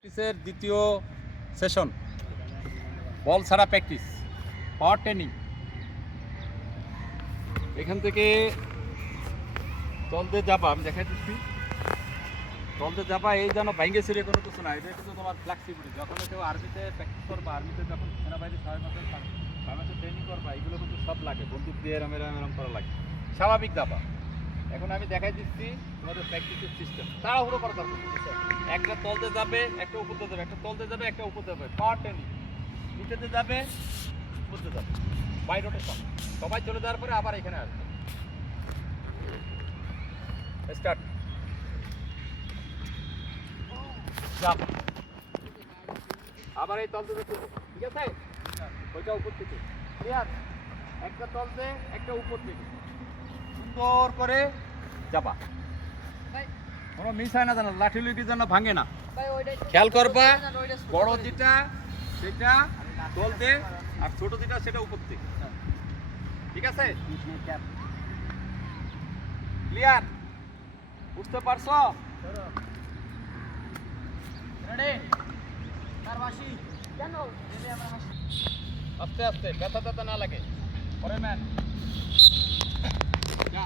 প্র্যাকটিসের দ্বিতীয় সেশন। বল ছাড়া প্র্যাকটিস, পাওয়ার ট্রেনিং। এখান থেকে চলতে যাবা আমি দেখাই দিচ্ছি। চলতে যাবা এই যেন ভাঙ্গে ছিঁড়ে কোনো কিছু না, এটা কিন্তু তোমার ফ্লেক্সিবিলিটি যখন কেউ আর্মিতে প্র্যাকটিস করবা আর্মিতে যখন সেনাবাহিনী ছয় মাসের ছয় মাসের ট্রেনিং করবা, এগুলো কিন্তু সব লাগে। বন্দুক দিয়ে এরম এরম এরম করা লাগে। স্বাভাবিক দাবা এখন আমি দেখাই দিচ্ছি তোমাদের প্র্যাকটিসের সিস্টেম তাড়াহুড়ো করা নেই। একটা তলতে যাবে, একটা উপরতে যাবে। একটা তলতে যাবে, একটা উপরতে যাবে। পাওয়ার ট্রেনিং নিচেতে যাবে, উপরতে যাবে। বাই রোটেশন সবাই চলে যাওয়ার পরে আবার এখানে আসবে। স্টার্ট যাও। আবার এই তলতে যেতে। ঠিক আছে? ওইটা উপর থেকে। ক্লিয়ার একটা তলতে, একটা উপর থেকে। সুন্দর করে যাবা। কোনো মিস হয় না জানো লাঠি লুটি যেন ভাঙে না। খেয়াল করবা বড় যেটা সেটা তলতে আর ছোট যেটা সেটা উপর থেকে। ঠিক আছে? ক্লিয়ার বুঝতে পারছ? আস্তে আস্তে ব্যথা ব্যথা না লাগে। পরে ম্যান দেখে না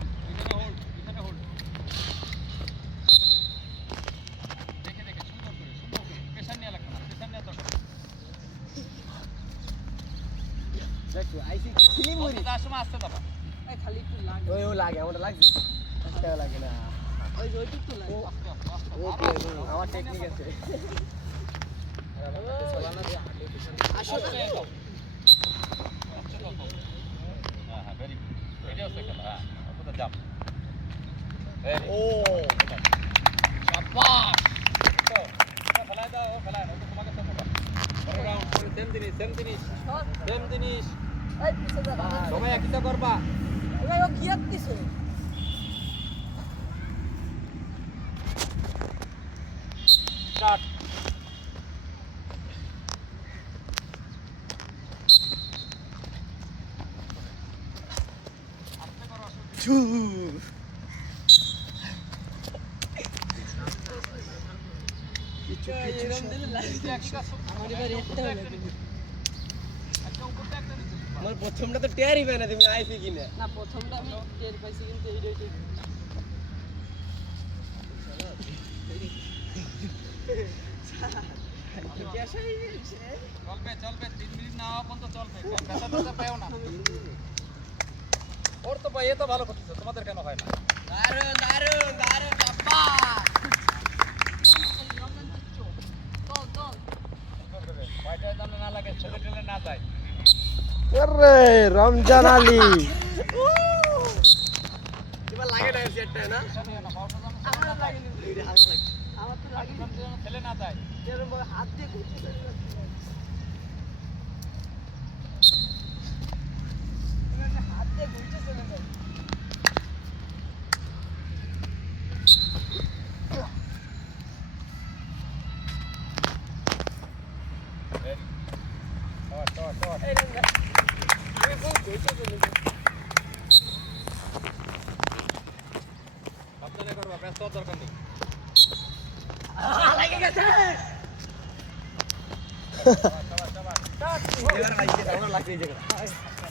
আইসি ফিলিং বলতে যাওয়ার সময় আসতে যাবা খালি একটু লাগে ওই ও লাগে আমার লাগছে আজকে লাগে না ওই ওই একটু লাগে আস্তে আস্তে আস্তে আমার টেকনিক আছে দাও আস্তে দাও হ্যাঁ হ্যাঁ ভেরি গুড এটাও সেকেন্ড হ্যাঁ ভেরি ও শাবাশ তো এটা ফেলাই দাও ফেলাই না তো তোমাকে তো মোটা পরের রাউন্ড পরে সেম জিনিস সেম জিনিস সেম জিনিস সবাই একই করবা ভাই ও কি রাখতিছে স্টার্ট এরকম দিলে লাগছে আমার প্রথমটা তো টেরই পাই না তুমি আইসি কিনা। না প্রথমটা আমি টের পাইছি কিন্তু এইটাই ঠিক। চলবে চলবে তিন মিনিট না হওয়া পর্যন্ত চলবে। ব্যথা ব্যথা পাও না। ওর তো ভাই এ তো ভালো করতেছে তোমাদের কেন হয় না? দারুণ দারুণ দারুণ বাবা লাগে রমজান আলী। লাগে না সেটটা না? আমার লাগেনি আমার তো পিছনে ছেলে না যায়। এরকম হাত দিয়ে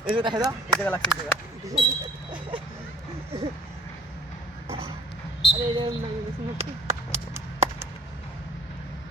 এই জায়গা এই জায়গা লাগছে এই জায়গা আরে এরকম না এরকম না এরকম লাগে সবটা মহিলা মিশে বাইক